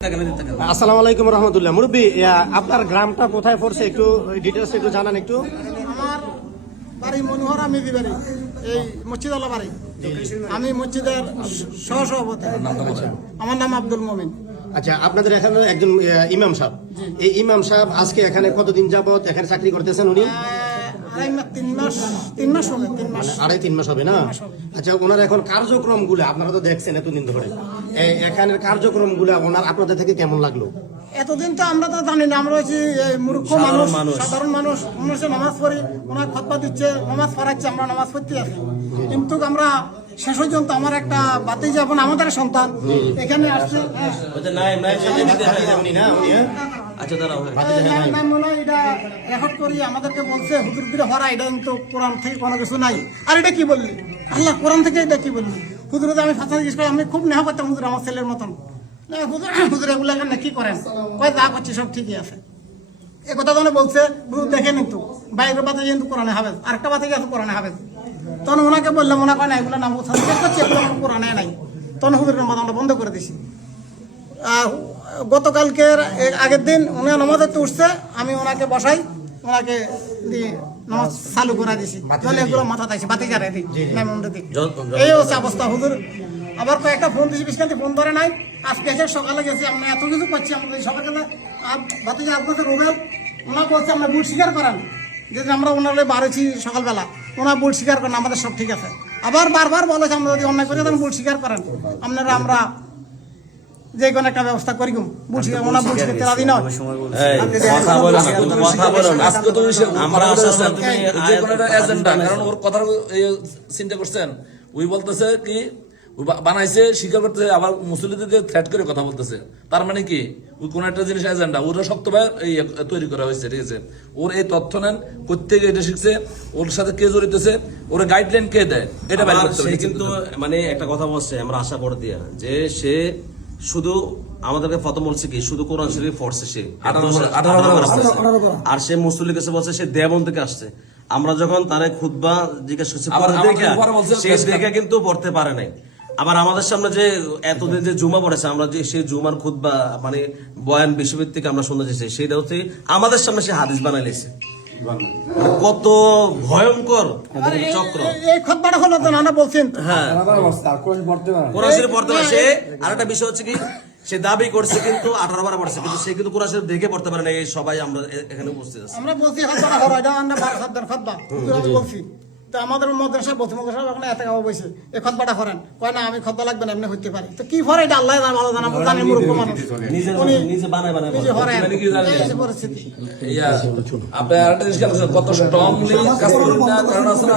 আসসালামু আলাইকুম রহমতুল্লাহ। মুরব্বী, আপনার গ্রামটা কোথায় পড়ছে একটু ডিটেলস একটু জানান একটু। আমার বাড়ি মনোহর আমিদি বাড়ি, এই মসজিদালা বাড়ি। আমি মসজিদের সহসভাপতি। আমার নাম আব্দুল মোমিন। আচ্ছা, আপনাদের এখানে একজন ইমাম সাহেব, এই ইমাম সাহেব আজকে এখানে কতদিন যাবত এখানে চাকরি করতেছেন উনি? তিন মাস হবে। 3.5 মাস হবে না? আচ্ছা, ওনার এখন কার্যক্রম গুলা আপনারা তো দেখছেন এতদিন ধরে, এখানের কার্যক্রম গুলা ওনার আপনাদের থেকে কেমন লাগলো? এতদিন তো আমরা তো জানি না, আমরা হচ্ছি মূর্খ মানুষ, সাধারণ মানুষ। মানুষের নামাজ পড়ি, ওনার খতবা দিচ্ছে, নামাজ পড়াচ্ছে, আমরা নামাজ পড়তে আছি। কিন্তু আমরা শেষ পর্যন্ত আমার একটা বাতিজা, এখন আমাদের সন্তান এখানে আসছে। রেকর্ড করি আমাদেরকে বলছে হুজুর বিরে হরা, এটা কিন্তু কোরআন থেকে কোনো কিছু নাই। আর এটা কি বললি আল্লাহ, কোরআন থেকে এটা কি বললি? হুজুরে আমি ফাঁসা জিজ্ঞেস করি, আমি খুব নেহা করতাম হুজুর, আমার ছেলের মতন। হুজুর এগুলো এখানে কি করেন? কয় যা করছি সব ঠিকই আছে। এ কথা যখন বলছে, হুজুর দেখেন কিন্তু বাইরের বাতে কিন্তু কোরআনে হাফেজ, আরেকটা বাতে গেছে কোরআনে হাফেজ। তখন ওনাকে বললাম, ওনা কয় না এগুলো নাম চেক করছি, এগুলো কোরআনে নাই। তখন হুজুরের মাদানটা বন্ধ করে দিছি। গতকালকের আগের দিন উনি নামাজে তো উঠছে, আমি ওনাকে বসাই, ওনাকে দিয়ে নামাজ চালু করে দিছি। এগুলো মাথা থাকছে বাতিজারে দিই, এই হচ্ছে অবস্থা হুজুর। আবার কয়েকটা ফোন দিয়েছি, বিস্কান্তি ফোন ধরে নাই। আজকে এসে সকালে গেছি, আমরা এত কিছু করছি আমাদের সকালে। ভাতিজা আপনাদের রুবেল, ওনা বলছে আমরা ভুল স্বীকার করেন, যে আমরা ওনার বাড়েছি সকালবেলা, ওনার ভুল স্বীকার করেন, আমাদের সব ঠিক আছে। আবার বারবার বলেছে আমরা যদি অন্যায় করি তখন ভুল স্বীকার করেন, আপনারা আমরা যে কোনো একটা ব্যবস্থা করি। ওনার ভুল স্বীকার রাজি নয়। চিন্তা করছেন ওই বলতেছে কি বানাইছে, স্বীকার করতেছে, আবার মুসলিমদের থ্রেট করে কথা বলতেছে। তার মানে কি ওই কোন একটা জিনিস এজেন্ডা ওরা শক্তভাবে তৈরি করা হয়েছে, ঠিক আছে? ওর এই তথ্য নেন করতে গিয়ে এটা শিখছে, ওর সাথে কে জড়িতেছে, ওর গাইডলাইন কে দেয়, এটা বাইরে করতে হবে। কিন্তু মানে একটা কথা বলছে, আমরা আশা করে দিয়া যে সে শুধু আমাদেরকে প্রথম বলছে কি শুধু কোরআন শরীফ পড়ছে, সে 18 আর সে মুসলিমের কাছে বলছে সে দেবন থেকে আসছে। আমরা যখন তার খুতবা জিজ্ঞাসা করছি, সে দেখে কিন্তু পড়তে পারে নাই। আবার আমাদের সামনে যে এতদিন যে জুমা পড়েছে, আমরা যে সেই জুমার খুতবা মানে বয়ান বিশ্ববিদ্যালয় থেকে আমরা শুনতে চাইছি, সেটা হচ্ছে আমাদের সামনে সে হাদিস বানাই লেছে। কত ভয়ঙ্কর চক্র এই খতবাটা হলো তো নানা বলছেন। হ্যাঁ, কোরআন শরীফ পড়তে পারে সে। আর একটা বিষয় হচ্ছে কি, সে দাবি করছে কিন্তু 18 বার পড়ছে, কিন্তু সে কিন্তু কোরআন শরীফ দেখে পড়তে পারে না। এই সবাই আমরা এখানে উপস্থিত আছি, আমরা বলছি খতবাটা হলো এটা আমরা 12 সাদ্দার খতবা আমি বলছি। তো আমাদের মাদ্রাসা বলছে, মাদ্রাসা ওখানে এত টাকা বইছে, এই খতবাটা করেন। কয় না আমি খতবা লাগবে না, এমনি হইতে পারি। তো কি ফরে এটা আল্লাহ ভালো জানা, জানে মূর্খ মানুষ নিজে বানায় নিজে হরে পরিস্থিতি। আপনার আরেকটা জিনিস কত স্ট্রংলি কাজ করেন না, কারণ আছে না